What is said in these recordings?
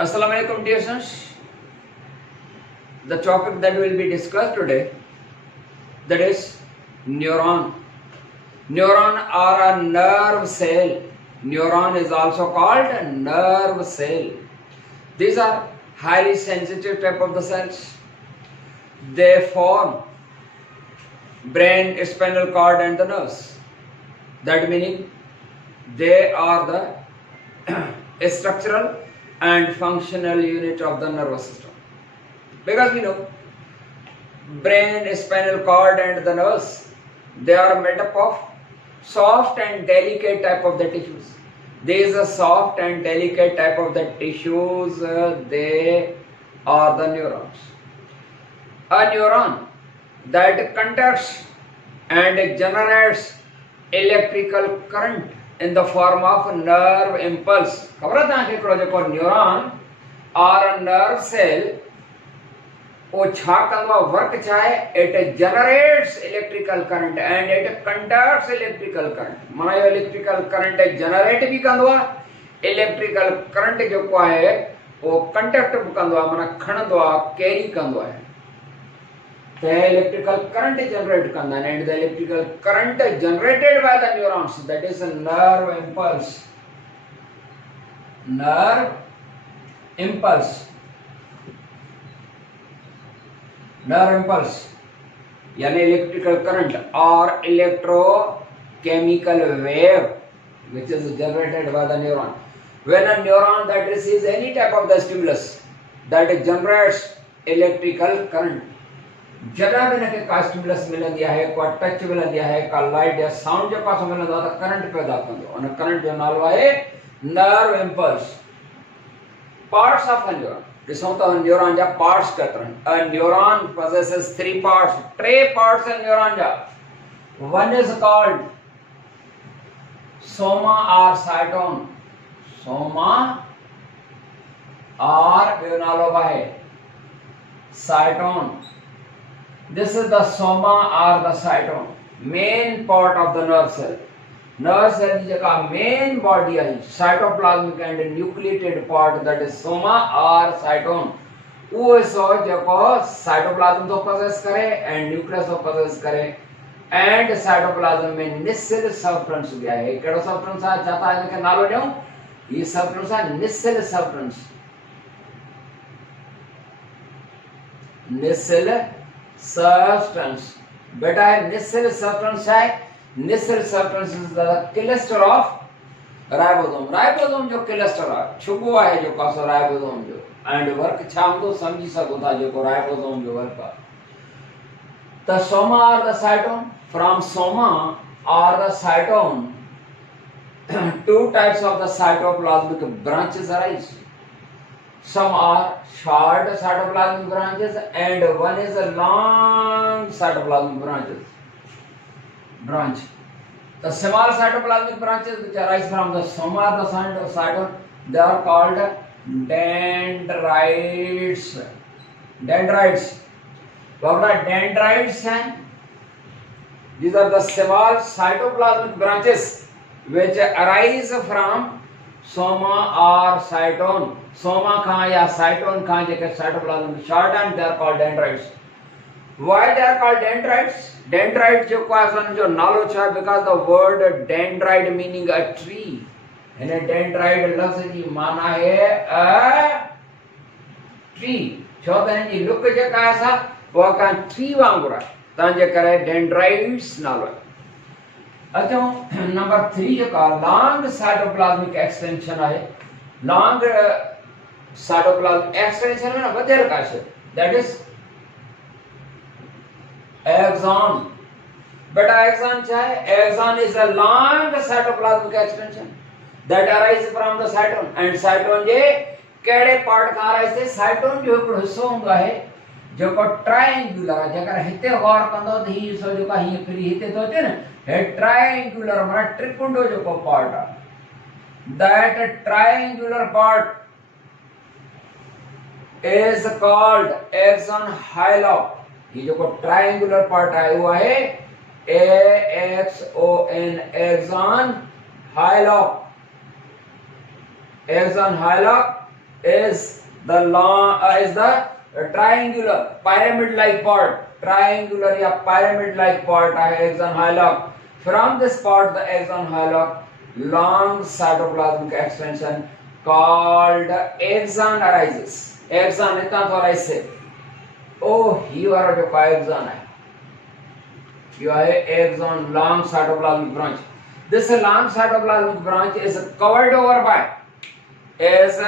Assalamu alaikum dear students. The topic that will be discussed today, that is neuron. Neuron are a nerve cell. Neuron is also called a nerve cell. These are highly sensitive type of the cells. They form brain, spinal cord and the nerves. That meaning they are the structural and functional unit of the nervous system. Because we know brain, spinal cord and the nerves, they are made up of soft and delicate type of the tissues. These are soft and delicate type of the tissues, they are the neurons. A neuron that conducts and generates electrical current in the form of nerve impulse. खबर है ताकि को neuron or a nerve cell वो छा Kandwa work चाहे, it generates electrical current and it conducts electrical current. माना ये electrical current generate भी कंदवा, electrical current जो को है वो conduct भी कंदवा, माना खणदवा, carry कंदवा है. The electrical current generated and the electrical current generated by the neurons, that is a nerve impulse. Nerve impulse. Nerve impulse yani electrical current or electrochemical wave which is generated by the neuron. When a neuron that receives any type of the stimulus that generates electrical current, जगह में नके का stimulus मिलन दिया है, को touch मिलन दिया है, का लाइट या साउंड जो पास मिलन दिया तो करंट पैदा कर दो, और करंट जो नालो है nerve impulse. Parts of a neuron. जिसमें तो न्यूरॉन जा parts कहते हैं. A neuron possesses three parts. Three parts in neuron जा. One is called soma or cytone. Soma or जो नालो है cytone. This is the soma or the cytone, main part of the nerve cell. Nerve cell is a main body है, cytoplasmic and nucleated part, that is soma or cytone. वो सो जो को cytoplasm तो possess करे and nucleus तो possess करे and cytoplasm में nissel substance भी है. केड़ो substance आ जाता है इनके नालो न्यो, ये substance है nissel substance. Nissel substance. बेटा है nissel substance है. Nissel substance is the cluster of ribosome. Ribosome जो cluster है, छुपवा है जो कासो ribosome जो, and work छाम तो समझी सको था जो को ribosome जो work का. The soma or the cytone. From soma or the cytone, two types of the cytoplasmic branches arise. Some are short cytoplasmic branches and one is a long cytoplasmic branch. The small cytoplasmic branches which arise from the soma or the cytone, they are called dendrites. Dendrites. What are dendrites? These are the small cytoplasmic branches which arise from soma or cytone. Soma khan या cytone khan JK cytoplasm short and they are called dendrites. Why they are called dendrites? Dendrite जो question जो नालो छा, because the word dendrite meaning a tree. and a dendrite लफ्ज जी माना है a tree. छोटा है जी look जेका ऐसा वो का tree वांगुरा तां जे करे dendrites नालो. अच्छा नंबर 3 जो का long cytoplasmic extension है. Long cytoplasmic extension में ना बदल का है, that is axon. But axon क्या है? Axon is a long cytoplasmic extension that arises from the cytone. And cytone जे केड़े पार्ट का arises? cytone जो एक हिस्सा होगा है जो को ट्रायंगुलर है, जकर हिते गौर कंदो तो ही सो जो का ही फ्री हिते तो होते ना है ट्रायंगुलर माना ट्रिपुंडो जो को पार्ट है. That triangular part is called axon hillock. ये जो को ट्रायंगुलर पार्ट आया हुआ है AXON axon hillock. Axon hillock is the long is the triangular pyramid like part. Triangular या pyramid like part है axon hillock. From this part the axon hillock long cytoplasmic extension called axon arises. Axon इतना तो ऐसे oh ये वाला जो axon है you have axon long cytoplasmic branch. This long cytoplasmic branch is covered over by is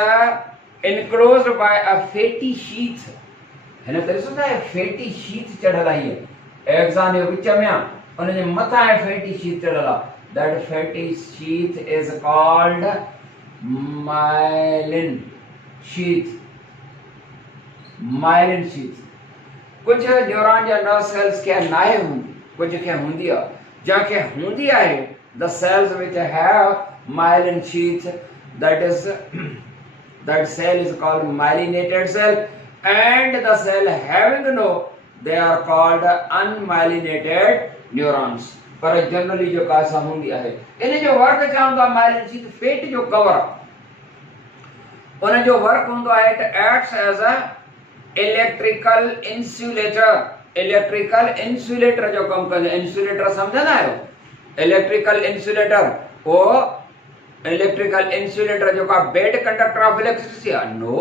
enclosed by a fatty sheath. है ना तेरे सुनता है fatty sheath चढ़ला ही है axon ये बीच में और जो मथा है fatty sheath चढ़ला. That fatty sheath is called myelin sheath. Myelin sheath. कुछ न्यूरॉन या नर्व सेल्स क्या नाए होंगी कुछ क्या होंगी जहाँ क्या होंगी है the cells which have myelin sheath that cell is called myelinated cell and the cell having no they are called unmyelinated neurons. पर जनरली जो कासा होंगी है इन्हें जो वर्क चाहूंगा myelin sheath फेट जो कवर उन्हें जो वर्क होंगे है it acts as a electrical insulator जो कम कर insulator समझा ना है electrical insulator वो electrical insulator जो का bad conductor of electricity no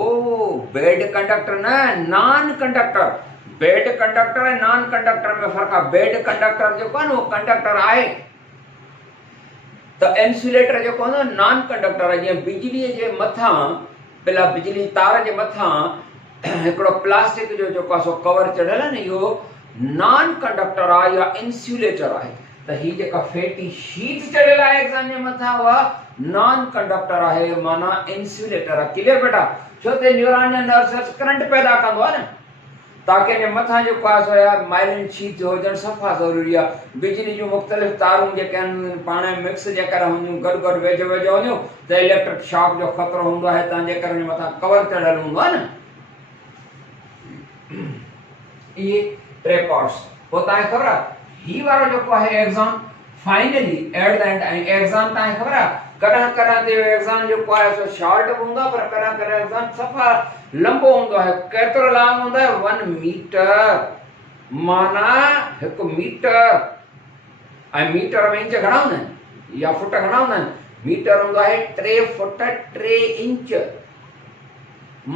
bad conductor ना non conductor bad conductor है non conductor में फर्क है bad conductor जो कौन वो conductor आए तो insulator जो कौन non conductor है ये बिजली जे मथा पहला बिजली तार जे मथा एकड़ो प्लास्टिक जो कासो कवर चढ़ल है न यो नॉन कंडक्टर आ या इंसुलेटर आहे त ही जेका फैटी शीट चढ़ल आहे एक्जाम में मथा हुआ नॉन कंडक्टर आहे माना इंसुलेटर आहे क्लियर बेटा छो ते न्यूरॉन या नर्व सेल्स करंट पैदा कंदो आहे न ताकि ने मथा जो कासो या माइलिन शीट हो जन सफा जरूरी आहे बिजली जो मुख्तलिफ तारूं जे कन पाणे मिक्स जे कर हुन गड गड वेझो वेझो हुन त इलेक्ट्रिक शॉक जो खतरो हुंदो आहे ता जे कर मथा कवर चढ़ल हुंदो आहे न ये ट्रे पार्ट्स होता है खबर ही वाला जो को है axon finally at the end axon ता है खबर कड़ा कड़ा दे एक्सॉन जो को है सो शॉर्ट होंदा पर कड़ा कड़ा एक्सॉन सफा लंबो होंदा है केतरो लॉन्ग होंदा है 1 मीटर माना 1 मीटर आई मीटर में इंच घणा होंदा या फुट घणा होंदा मीटर होंदा है 3 फुट 3 इंच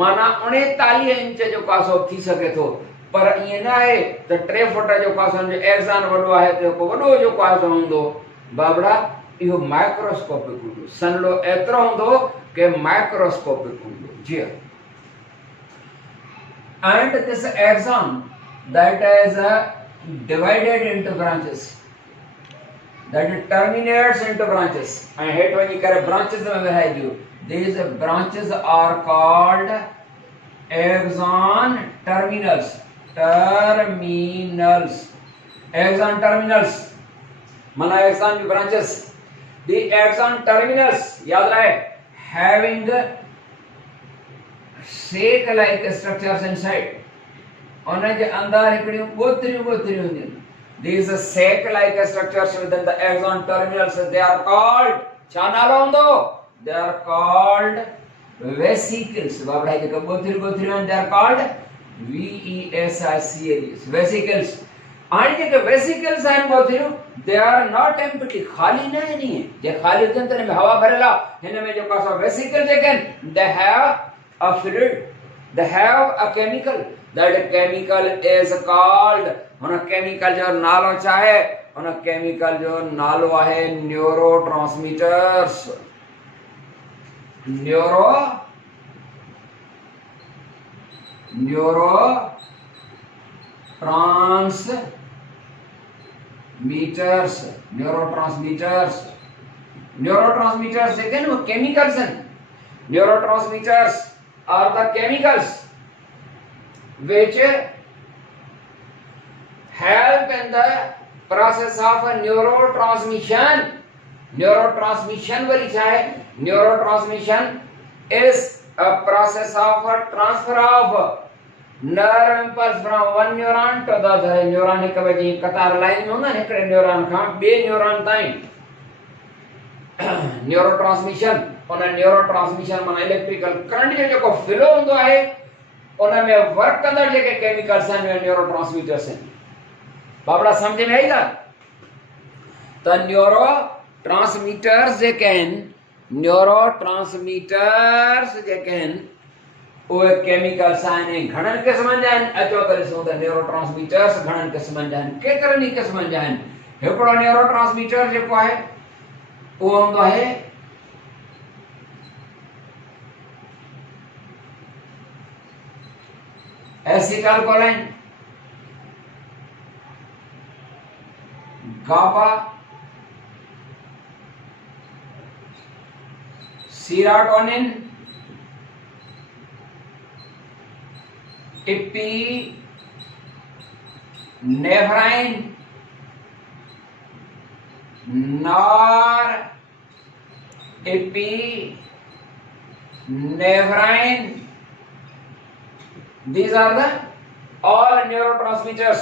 माना 39 इंच जो कासो थी सके तो पर ये ना है तो 3 फुट जो कासो जो एक्सॉन वडो है तो को वडो जो कासो होंदो बाबड़ा यो माइक्रोस्कोपिक होंदो सनलो एतरो होंदो के माइक्रोस्कोपिक होंदो जी and this axon that is divided into branches that terminates into branches and hate when you carry branches में है जो these branches are called axon terminals axon terminals माना axon की branches the axon terminals याद रहे having sac like structures inside उन जे अंदर हिकड़ी गोतरी होंदी these sac like structures within the axon terminals they are called छा नालो होंदो they are called vesicles Babra जे गोतरी होंदी they are called vesicles vesicles आणि जे vesicles हैं गोतरी they are not empty खाली नहीं है जे खाली जंतर में हवा भरेला हिन में जो कासो vesicles again they have a fluid they have a chemical that chemical is called उन chemical जो नालो चाहे उन chemical जो नालो है neurotransmitters neurotransmitters again वो chemicals हैं neurotransmitters are the chemicals which help in the process of neurotransmission वाली चाहे neurotransmission is a process of transfer of nerve impulse from one neuron to the other neuron एक बजे कतार line में होना एकड़े neuron खां बे neuron ताईं neurotransmission उन neuro transmission माना इलेक्ट्रिकल करंट जो जेको फ्लो हूंदो आहे उन में वर्क कंदड़ जेके केमिकल्स आहिनि न्यूरो ट्रांसमीटर्स आहिनि। बाबड़ा समझ में आई ॻाल्हि? त न्यूरो ट्रांसमीटर्स जेके आहिनि न्यूरो ट्रांसमीटर्स जेके आहिनि उहे केमिकल्स आहिनि घणनि क़िस्मनि जा आहिनि। अचो त ॾिसूं त न्यूरो ट्रांसमीटर्स घणनि क़िस्मनि जा आहिनि, केतिरनि ई क़िस्मनि जा आहिनि। हिकिड़ो न्यूरो ट्रांसमीटर जेको आहे उहो हूंदो आहे acetylcholine, GABA, serotonin, epinephrine, norepinephrine. These are the all neurotransmitters.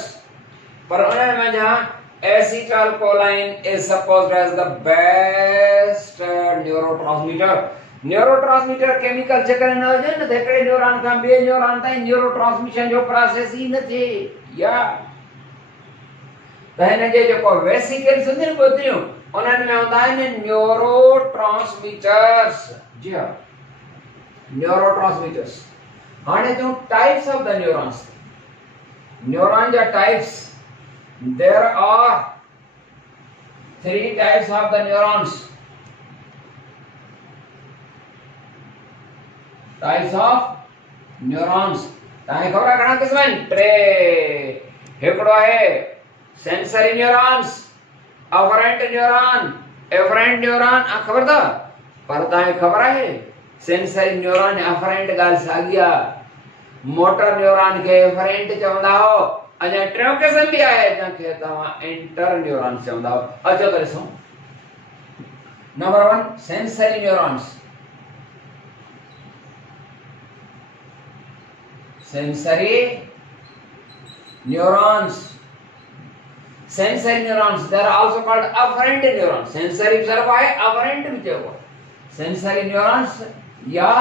पर उन्हें में जहाँ acetylcholine is supposed as the best neurotransmitter. Neurotransmitter chemical जेकर न हुजे न त हिकिड़े न्यूरॉन खां ॿिए न्यूरॉन ताईं न्यूरोट्रांसमिशन जो प्रोसेस ई न थिए। या त हिन जे जेको वेसिकल्स हूंदियूं न ॿुधियूं उन्हनि में हूंदा आहिनि न्यूरोट्रांसमिटर्स। जी हा, न्यूरोट्रांसमिटर्स। हाणे जो types of the neurons, neuron जा types, there are 3 types of the neurons. Types of neurons तव्हांखे ख़बर आहे घणा क़िस्म आहिनि? 3। हिकिड़ो आहे sensory neurons, afferent neuron, efferent neuron. ख़बर अथव? पर तव्हांखे ख़बर आहे सेंसरी न्यूरॉन एफरेंट ॻाल्हि साॻी आहे। मोटर न्यूरॉन खे एफरेंट चवंदा हो। अञा टियों क़िस्म बि आहे जंहिंखे तव्हां इंटर न्यूरॉन चवंदा हो। अचो त ॾिसूं। Number 1 sensory neurons. Sensory neurons, sensory neurons, they are also called afferent neurons. Sensory सिर्फ है, afferent भी चलो। Sensory neurons या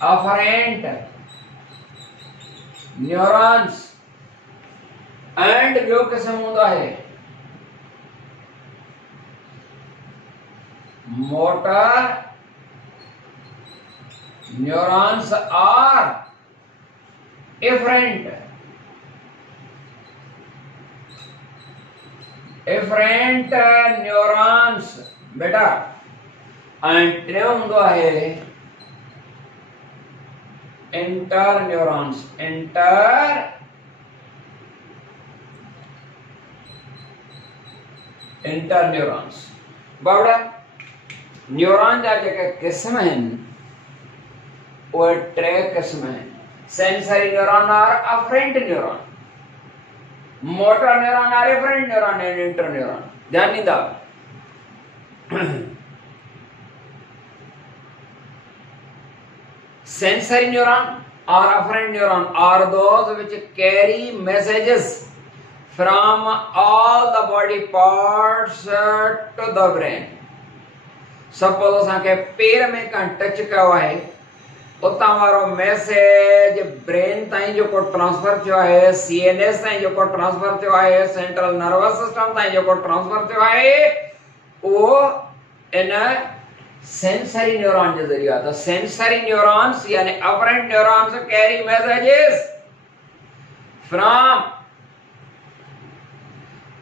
afferent neurons and ॿियो क़िस्म हूंदो है motor neurons are efferent neurons बेटा। and टियों हूंदो है इंटर न्यूरॉन्स। इंटर न्यूरॉन्स बाबड़ा न्यूरॉन जा जेके क़िस्म आहिनि उहे 3 क़िस्म आहिनि। सेंसरी न्यूरॉन और अफरेंट न्यूरॉन, मोटर न्यूरॉन और efferent neuron and interneuron. ध्यान ॾींदा। sensory neuron or afferent neuron are those which carry messages from all the body parts to the brain. Suppose असांखे पेर में का टच कयो आहे उतां वारो मैसेज ब्रेन ताईं जेको ट्रांसफर थियो आहे, CNS ताईं जेको ट्रांसफर थियो आहे, सेंट्रल नर्वस सिस्टम ताईं जेको ट्रांसफर थियो आहे उहो इन sensory neuron जे ज़रिए आहे। त sensory neurons यानी afferent neurons carry messages from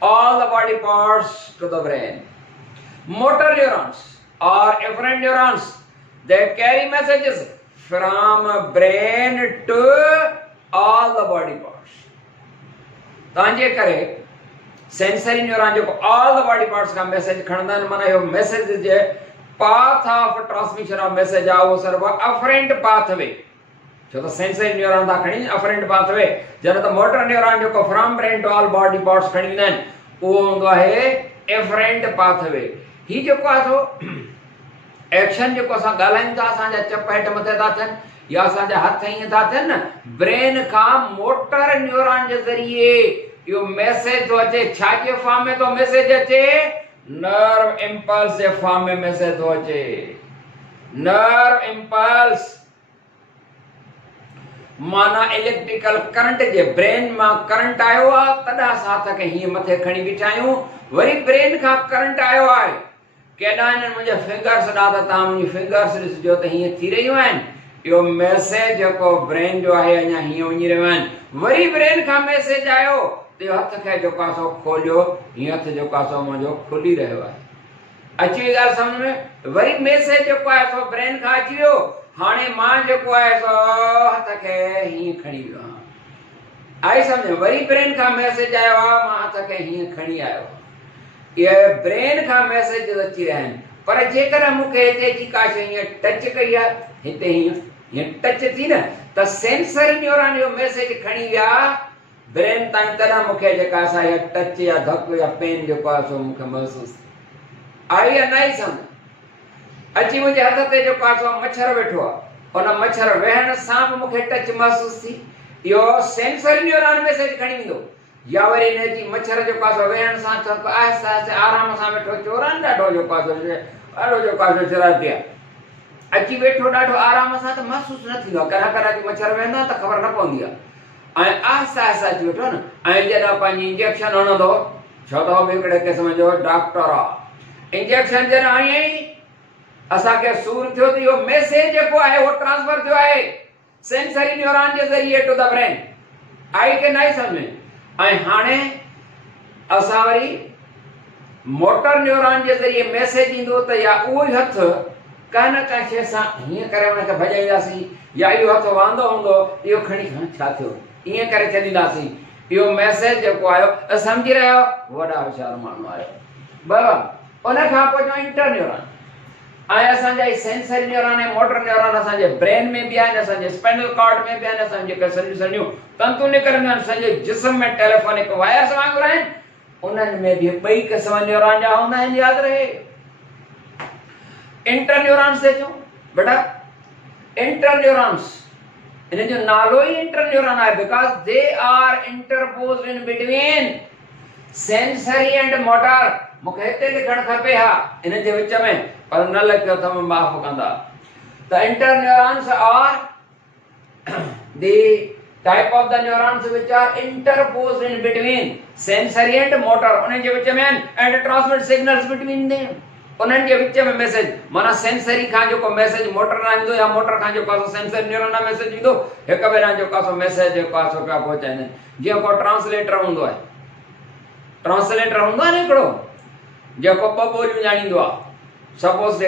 all the body parts to the brain. Motor neurons or afferent neurons, they carry messages from brain to all the body parts. तव्हांजे करे sensory neuron जेको all the body parts का message खणंदा आहिनि, माना इहो message J path of transmission of message आहे उहो सिर्फ़ु afferent pathway। छो त sensory neuron था खणी afferent pathway, जॾहिं त motor neuron जेको from brain to all body parts खणी वेंदा आहिनि उहो हूंदो आहे afferent pathway। ही जेको आहे सो एक्शन जेको असां ॻाल्हायूं था, असांजा चप हेठि मथे था थियनि या असांजा हथ ईअं था थियनि न, ब्रेन खां मोटर न्यूरॉन जे ज़रिए इहो मैसेज थो अचे। छा जे फॉर्म में थो मैसेज अचे? नर्व इम्पल्स जे फॉर्म में मैसेज थो अचे। नर्व इम्पल्स माना इलेक्ट्रिकल करंट जे ब्रेन मां करंट आयो आ, तॾा असां हथ खे हीअं मथे खणी बीठा आहियूं, वरी ब्रेन खां करंट आयो आहे, केॾा आहिनि मुंहिंजा फिंगर्स ॾा त तव्हां मुंहिंजी फिंगर्स ॾिसजो त हीअं थी रहियूं आहिनि। इहो मैसेज जेको ब्रेन जो आहे अञा हीअं वञी रहियूं आहिनि, वरी ब्रेन खां मैसेज आयो त हथ खे जेको आहे सो खोलियो, हीअं हथ जेको आहे सो मुंहिंजो खुली रहियो आहे। अची वई ॻाल्हि सम्झ में? वरी मैसेज जेको आहे सो ब्रेन खां अची वियो, हाणे मां जेको आहे सो हथ खे हीअं खणी वियो आहियां। आई सम्झ? वरी ब्रेन खां मैसेज आयो आहे, मां हथ खे हीअं खणी आयो। इहे ब्रेन खां मैसेज अची रहिया आहिनि, पर जेकर मूंखे हिते अची का शइ हीअं टच कई आहे, हिते हीअं टच थी न, त सेंसरी न्यूरॉन इहो मैसेज खणी विया ब्रेन ताईं, तॾहिं मूंखे जेका असां इहा टच या धक या पेन जेको आहे सो मूंखे महसूसु आई या न आई सम्झ? अची मुंहिंजे हथ ते जेको आहे सो मच्छर वेठो आहे, उन मच्छर वेहण सां बि मूंखे टच महसूसु थी, इहो सेंसरी न्यूरॉन मैसेज खणी वेंदो। या वरी इन जी मच्छर जेको आहे सो वेहण सां आहिस्ते आहिस्ते आराम सां वेठो, चोरनि ॾाढो जेको आहे सो ॾाढो जेको आहे सो शरारती आहे, अची वेठो ॾाढो आराम सां त महसूसु न थींदो आहे, कॾहिं कॾहिं मच्छर वेहंदो आहे त ख़बर न पवंदी आहे, ऐं आहिस्ते आहिस्ते अची वेठो न, ऐं जॾहिं पंहिंजी इंजेक्शन हणंदो, छो त उहो बि हिकिड़े क़िस्म जो डॉक्टर आहे, इंजेक्शन जॾहिं हणी असांखे सूरु थियो त इहो मैसेज जेको आहे उहो ट्रांसफर थियो आहे सेंसरी न्यूरॉन जे ज़रिए टू द ब्रेन। आई के न आई सम्झ में? ऐं हाणे असां वरी मोटर न्यूरॉन जे ज़रिए मैसेज ईंदो त या उहो ई हथ कंहिं न कंहिं शइ सां हीअं करे हुनखे भॼाईंदासीं, या इहो हथ वांदो हूंदो इहो खणी छा थियो ईअं करे छॾींदासीं, इहो मैसेज जेको आयो सम्झी रहियो, वॾा होशियार माण्हू आयो बराबरि। उन खां पोइ जो इंटर न्यूरॉन, ऐं असांजा ई सेंसरी न्यूरॉन ऐं मोटर न्यूरॉन असांजे ब्रेन में बि आहिनि, असांजे स्पाइनल कॉर्ड में बि आहिनि, असांजे सॼियूं सॼियूं तंतू निकिरंदियूं आहिनि, सॼे जिस्म में टेलीफोनिक वायर्स वांगुरु आहिनि, उन्हनि में बि ॿई क़िस्म न्यूरॉन जा हूंदा आहिनि, यादि रहे। इंटर न्यूरॉन्स से चऊं बेटा, इंटर न्यूरॉन्स, इन जो नालो ई इंटर न्यूरॉन आहे, because they are interposed in between sensory and motor. मूंखे हिते लिखणु खपे हा इन जे विच में, पर न लिखियो त माफ़ कंदा। त inter neurons are the type of the neurons which are interposed in between sensory and motor, उन जे विच में आहिनि, and transmit signals between them, उन्हनि जे विच में मैसेज, माना सेंसरी खां जेको मैसेज मोटर ॾांहुं ईंदो या मोटर खां जेको आहे सेंसरी न्यूरॉन ॾांहुं मैसेज ईंदो, हिक ॿिए ॾांहुं जेको आहे मैसेज जेको आहे सो पिया पहुचाईंदा आहिनि। जीअं को ट्रांसलेटर हूंदो आहे, ट्रांसलेटर हूंदो आहे न हिकिड़ो जेको ॿ ॿोलियूं ॼाणींदो आहे, सपोज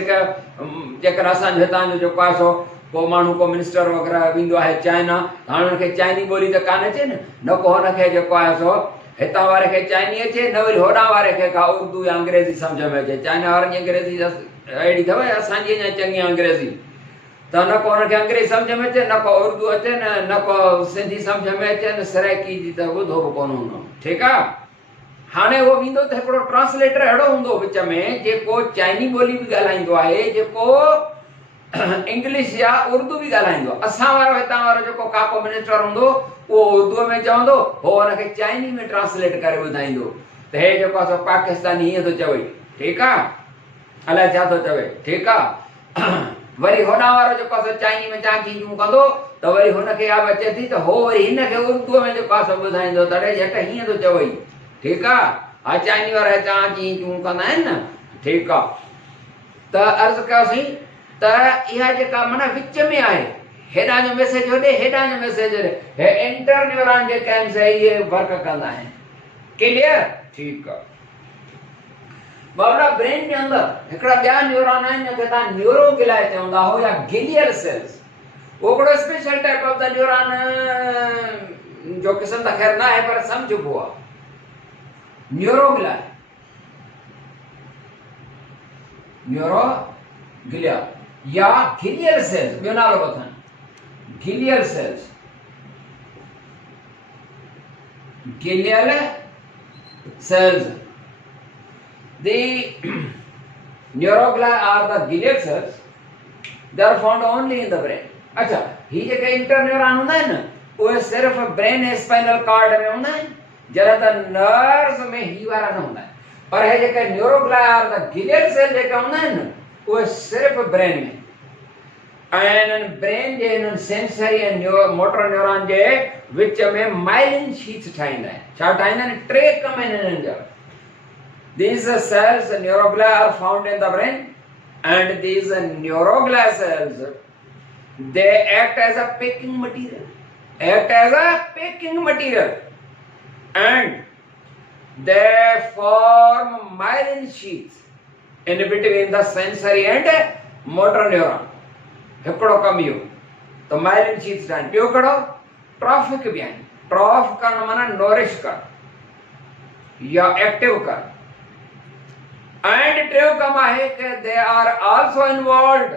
जेकर असांजे हितां जो जेको आहे सो को माण्हू को मिनिस्टर वग़ैरह वेंदो आहे चाइना, हाणे हुनखे चाइनी ॿोली त कान अचे न को हुनखे जेको आहे सो हितां वारे खे चाइनी अचे, न वरी होॾां वारे खे का उर्दू या अंग्रेज़ी सम्झ में अचे। चाइना वारनि जी अंग्रेज़ी अहिड़ी अथव, असांजी अञा चङी अंग्रेज़ी, त न को हुनखे अंग्रेज़ी सम्झ में अचे, न को उर्दू अचे, न को सिंधी सम्झ में अचे, न सराइकी जी त ॿुधो बि कोन हूंदो, ठीकु आहे। हाणे उहो वेंदो त हिकिड़ो ट्रांसलेटर अहिड़ो हूंदो विच में जेको चाइनी ॿोली बि ॻाल्हाईंदो आहे, जेको इंग्लिश या उर्दू बि ॻाल्हाईंदो। असां वारो हितां वारो जेको काको मिनिस्टर हूंदो उहो उर्दूअ में चवंदो, हो हुनखे चाइनी में ट्रांसलेट करे ॿुधाईंदो त हे जेको आहे पाकिस्तानी हीअं थो चवे, ठीकु आहे, अलाए छा थो चवे, ठीकु आहे। वरी होॾां वारो जेको आहे चाइनी में चां चीजूं कंदो त वरी हुनखे या अचे थी त हो वरी हिनखे उर्दूअ में जेको आहे ॿुधाईंदो त अड़े झट हीअं थो चवई, ठीकु आहे। हा चाइनी वारा चां चीजूं कंदा आहिनि न, ठीकु आहे। त अर्ज़ु कयोसीं त इहा जेका माना विच में आहे, हेॾां जो मैसेज होॾे, हेॾां जो मैसेज होॾे, हे इंटर न्यूरॉन जेके आहिनि से इहे वर्क कंदा आहिनि, क्लियर, ठीकु आहे। बाबरा ब्रेन जे अंदरि हिकिड़ा ॿिया न्यूरॉन आहिनि जंहिंखे तव्हां न्यूरोगिलाए चवंदा हो या गिलियल सेल्स, उहो हिकिड़ो special type of the neuron जो क़िस्म त ख़ैर न आहे पर सम्झिबो आहे। न्यूरोगिलाए, न्यूरोगिलिया या गिलियल सेल्स, ॿियो नालो ॿुधायो, glial cells, glial cells. The neuroglai are the glial cells. They are found only in the brain. अच्छा, ही जेके इंटर न्यूरॉन हूंदा आहिनि न, उहे सिर्फ़ ब्रेन ऐं स्पाइनल कॉर्ड में हूंदा आहिनि, जॾहिं त नर्व्स में ही वारा न हूंदा आहिनि। पर हे जेके न्यूरोग्लिया द गिलियल सेल जेके हूंदा आहिनि न उहे सिर्फ़ु ब्रेन में ऐं इन्हनि ब्रेन जे इन्हनि सेंसरी ऐं मोटर न्यूरॉन जे विच में माइलिन शीट्स ठाहींदा आहिनि। छा ठाहींदा आहिनि? 3 कम आहिनि इन्हनि जा। These cells, neuroglia, are found in the brain, and these neuroglia cells, they act as a packing material. Act as a packing material, and they form myelin sheaths in between the sensory and motor neuron. हिकिड़ो कमु इहो त myelin sheets ठाहिनि। ॿियो कहिड़ो? Traffic बि आहिनि। ट्रॉफ करणु माना नोरिश करणु या एक्टिव करणु। And टियों कम आहे कि they are also involved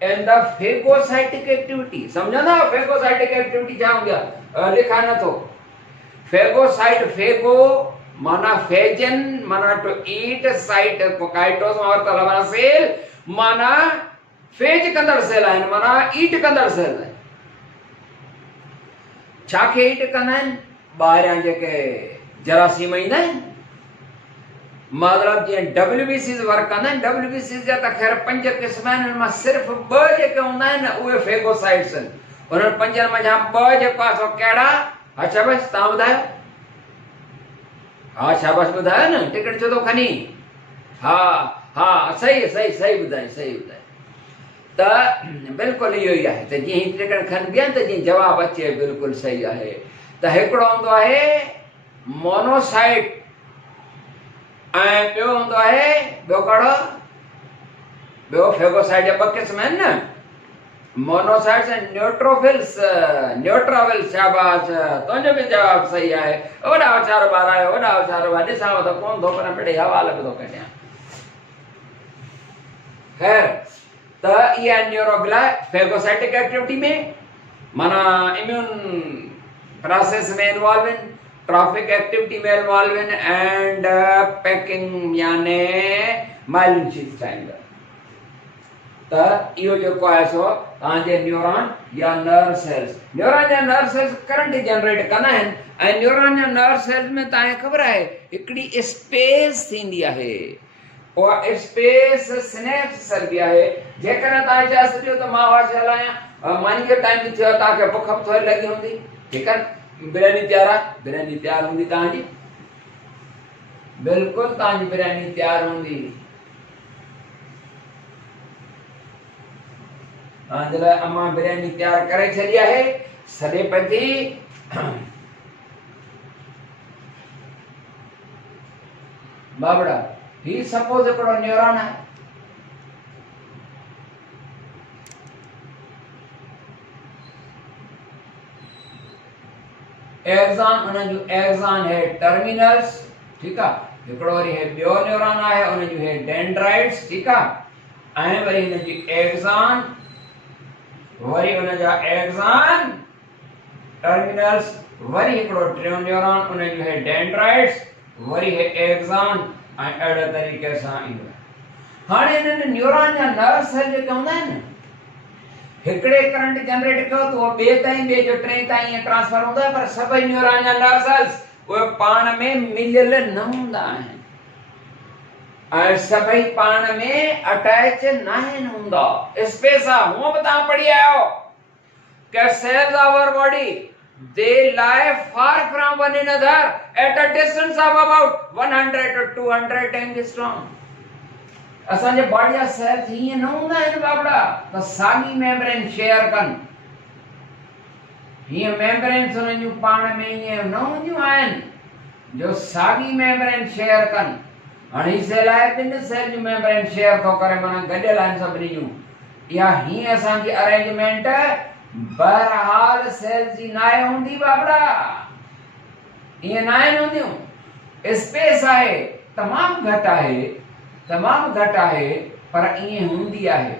in the phagocytic activity. समझंदा? phagocytic activity छा हूंदी आहे? लिखा नथो। phagocyte, phago माना phagen माना to eat, cyte काइटोस माना सेल माना फेज कंदड़ सेल आहिनि माना ईट कंदड़ सेल आहिनि। छा खे ईट कंदा आहिनि? ॿाहिरियां जेके जरासीम ईंदा आहिनि मतलब जीअं WBCs वर्क कंदा आहिनि। WBCs जा त ख़ैर 5 क़िस्म आहिनि। उन मां सिर्फ़ु 2 जेके हूंदा आहिनि उहे फेगोसाइट्स आहिनि। उन्हनि 5 मां जा 2 जेको आहे सो कहिड़ा? हा शाबाश, तव्हां ॿुधायो। हा शाबाश ॿुधायो न, टिकट छो थो खणी? हा हा सही सही सही ॿुधाई, सही ॿुधाई। त बिल्कुलु इहो ई आहे त जीअं टिकट खणबी आहे त जीअं जवाबु अचे बिल्कुलु सही आहे। त हिकिड़ो हूंदो आहे मोनोसाइट ऐं ॿियो हूंदो आहे ॿियो कहिड़ो? ॿियो फेगोसाइट जा 2 क़िस्म आहिनि न, मोनोसाइट्स ऐं न्यूट्रोफिल्स। न्यूट्रोफिल्स, शाबाश, तुंहिंजो बि जवाबु सही आहे। वॾा होशियारु ॿार आहियो, वॾा होशियारु ॿार। ॾिसांव त कोन थो पर मिड़े हवाले बि थो कढियां। ख़ैर त इहा न्यूरोग्लिया फेगोसाइटिक एक्टिविटी में माना इम्यून प्रोसेस में इन्वॉल्व आहिनि, ट्रॉफिक एक्टिविटी में इन्वॉल्व आहिनि एंड पैकिंग याने माइलिन शीट्स ठाहींदा। त इहो जेको आहे सो तव्हांजे न्यूरॉन या नर्व सेल्स, न्यूरॉन या नर्व सेल्स करंट जनरेट कंदा आहिनि ऐं न्यूरॉन या नर्व सेल्स में तव्हांखे ख़बर आहे हिकिड़ी स्पेस थींदी आहे। उहा स्पेस सिनेप्स सर्बी आहे। जेकॾहिं तव्हां चए सघो त मां होशियारु आहियां, मानी जो टाइम थियो, तव्हांखे बुख बि थोरी लॻी हूंदी, ठीकु आहे। बिरयानी तयारु आहे, बिरयानी तयारु हूंदी तव्हांजी, बिल्कुलु तव्हांजी बिरयानी तयारु हूंदी। तव्हांजे लाइ अम्मा बिरयानी तयारु करे छॾी आहे। सॾे पई बाबड़ा ही सपोज हिकिड़ो न्यूरॉन आहे। एक्सॉन, उन जो एक्सॉन है टर्मिनल्स, ठीक आहे। हिकिड़ो वरी है ॿियो न्यूरॉन आहे, उन जो है डेंड्राइट्स, ठीक आहे। ऐं वरी हिन जी एक्सॉन, वरी उन जा एक्सॉन टर्मिनल्स, वरी हिकिड़ो टियों न्यूरॉन, उन जो है डेंड्राइट्स, वरी है एक्सॉन ऐं अहिड़े तरीक़े सां ईंदो आहे। हाणे हिननि न्यूरॉन या नर्व सेल जेके हूंदा आहिनि हिकिड़े करंट जनरेट कयो त उहो ॿिए ताईं, ॿिए जो टे ताईं ट्रांसफर हूंदो आहे। पर सभई न्यूरॉन या नर्व सेल्स उहे पाण में मिलियल न हूंदा आहिनि ऐं सभई पाण में अटैच न आहिनि हूंदा। स्पेस आहे, हूअं बि तव्हां पढ़ी आया आहियो कि cells of our body they lie far from one another at a distance of about 100 to 200 angstrom. असांजे बॉडी जा सेल्स हीअं न हूंदा आहिनि बाबड़ा त साॻी मेम्ब्रेन शेयर कनि। हीअं मेम्ब्रेन्स उन्हनि जूं पाण में हीअं न हूंदियूं आहिनि जो साॻी मेम्ब्रेन शेयर कनि। हाणे ही सेल आहे, 3 सेल जूं मेम्ब्रेन शेयर थो करे, माना गॾियल आहिनि सभिनी जूं। इहा हीअं असांजी अरेंजमेंट बहरहाल सेल जी नाहे हूंदी बाबड़ा, ईअं नाहे हूंदियूं। स्पेस आहे, तमामु घटि आहे, तमामु घटि आहे, पर ईअं हूंदी आहे।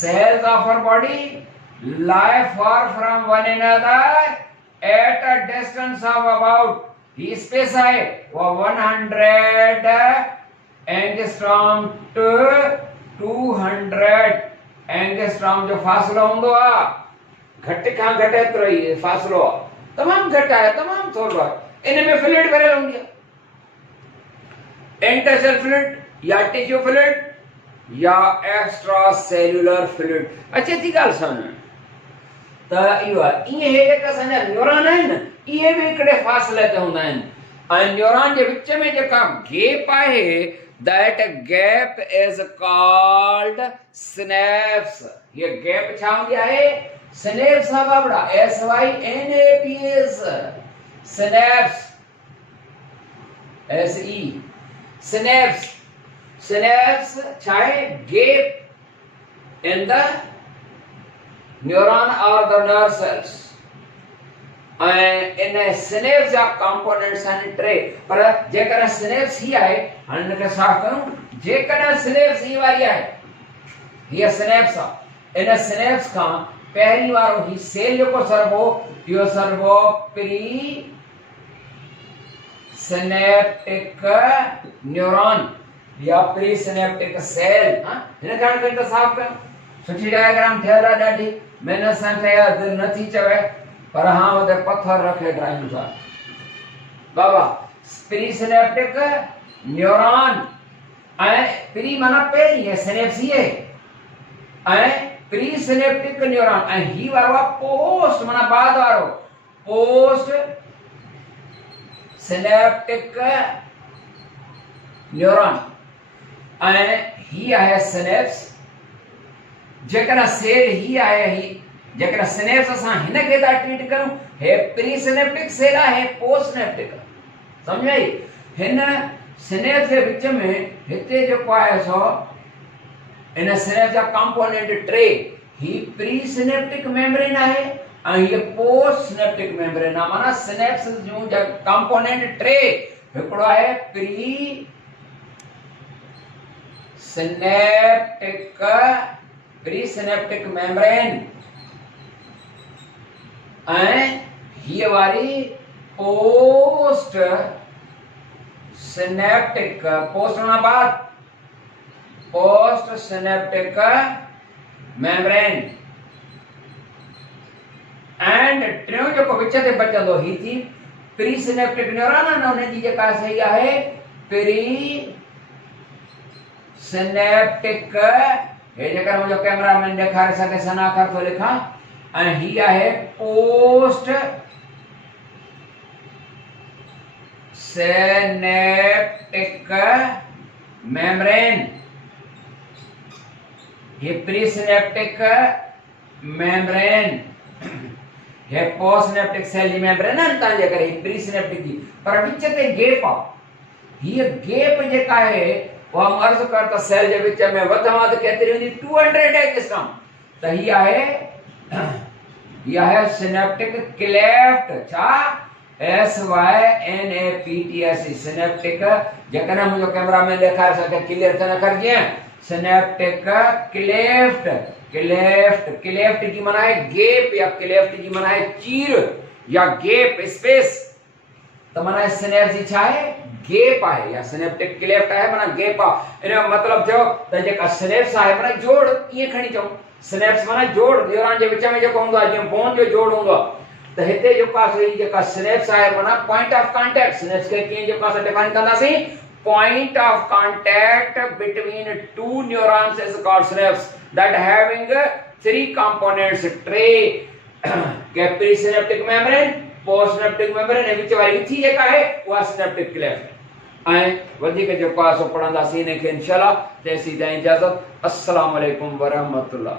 Cells of our body lie far from one another at a distance of about, he space आहे वो 100 एंगस्ट्रॉम टू 200 एंगस्ट्रॉम जो फासलो हूंदो आहे। घटि खां घटि एतिरो ई फासलो आहे, तमामु घटि आहे, तमामु थोरो आहे। इन में फ्लूइड भरियल हूंदी आहे। इंटरसेल फ्लूइड या टिश्यू फ्लूइड या एक्स्ट्रा सेल्यूलर फ्लूइड। अच्छी थी ॻाल्हि सम्झ में। त इहो आहे। ईअं हे जेका असांजा न्यूरॉन आहिनि इहे बि हिकिड़े फ़ासिले ते हूंदा आहिनि ऐं न्यूरॉन जे विच में जेका गैप आहे that gap is called synapse. ये गैप छा हूंदी आहे? सिनेप्स आहे Babra, SYNAPS, synapse, SE, synapse. Synapse छा आहे? गैप इन द न्यूरॉन और the nerve cells. In synapse जा कंपोनेंट्स आहिनि टे, पर जेकर सिनेप्स ही आहे, हाणे हिनखे साफ़ कयूं। जेकॾहिं सिनेप्स ही वारी आहे, हीअ सिनेप्स आहे, इन सिनेप्स खां पहिरीं वारो ही सेल जेको सरबो, इहो सरबो प्री सिनेप्टिक न्यूरॉन या प्री सिनेप्टिक सेल। हिन ॼाण कई त साफ़ कयूं। सुठी डायग्राम ठहियल आहे ॾाढी, महिनत सां कया, दिलि नथी चवे, पर हाँ वो पत्थर रखे ड्राइंग सां। बाबा प्री सिनेप्टिक न्यूरॉन ऐं प्री माना पहिरीं है, सिनेप्स ही है ऐं प्री सिनेप्टिक न्यूरॉन ऐं ही वारो आहे पोस्ट माना बाद वारो, पोस्ट सिनेप्टिक न्यूरॉन ऐं ही आहे सिनेप्स। जेकर सेल ही आहे, ही जेकर सिनेप्स असां हिनखे था ट्रीट करूं, हे प्री सिनेप्टिक सेल आहे, पोस्ट सिनेप्टिक। समझ आई? हिन सिनेप्स जे विच में हिते जेको आहे सो इन सिनेप्स जा कंपोनेंट टे, ही प्री सिनेप्टिक मेम्ब्रेन आहे ऐं हीअ पोस्ट सिनेप्टिक मेम्ब्रेन आहे। माना सिनेप्स जूं कंपोनेंट टे, हिकिड़ो आहे pre synaptic, pre synaptic membrane ऐं हीअ वारी पोस्ट सिनेप्टिक, पोस्ट माना बाद, पोस्ट सिनेप्टिक मेम्ब्रेन। एंड टियों जेको विच ते बचंदो ही थी प्री सिनेप्टिक न्यूरॉन आहे न, उन जी जेका सही आहे प्री सिनेप्टिक। हे जेकर मुंहिंजो कैमरामैन ॾेखारे सघे सनाखर थो लिखां, ऐं ही आहे पोस्ट सिनेप्टिक मेम्ब्रेन। ये प्री सिनेप्टिक मेम्ब्रेन, ये पोस्ट सिनेप्टिक सेल जी मेम्ब्रेन आहे तव्हांजे करे प्री सिनेप्टिक जी, पर विच ते गैप आहे। हीअ गैप जेका आहे उहा अर्ज़ कर त सेल जे विच में वध में वधि केतिरी हूंदी? 200 एंगस्ट्रॉम। त हीअ आहे सिनेप्टिक क्लेफ्ट। छा? SYNAPTS, synaptic. जेकॾहिं मुंहिंजो कैमरामैन ॾेखारे सघे क्लियर थियण कर जीअं सिनेप्टिक क्लेफ्ट। क्लेफ्ट, क्लेफ्ट जी माना है गैप या क्लेफ्ट जी माना है चीर या गैप स्पेस। त माना सिनेप्स जी छा आहे? गैप आहे या सिनेप्टिक क्लेफ्ट आहे माना गैप आहे। इन जो मतलब थियो त जेका सिनेप्स आहे माना जोड़, ईअं खणी चऊं। सिनेप्स माना जोड़, न्यूरॉन जे विच में जेको हूंदो आहे, जीअं बोन जो जोड़ हूंदो आहे, त हिते जेका सही जेका सिनेप्स आहे माना पॉइंट ऑफ कांटेक्ट। सिनेप्स खे कीअं जेको असां डिफाइन कंदासीं? point of contact between two neurons is called synapse that having three components, tray, presynaptic membrane, postsynaptic membrane, which वाली थी जेका है वो synaptic cleft। ऐं वधीक जेको आहे सो पढ़ंदासीं इनखे इंशाअल्लाह। तेसीं ताईं इजाज़त। अस्सलाम वालेकुम वरहमतुल्लाह।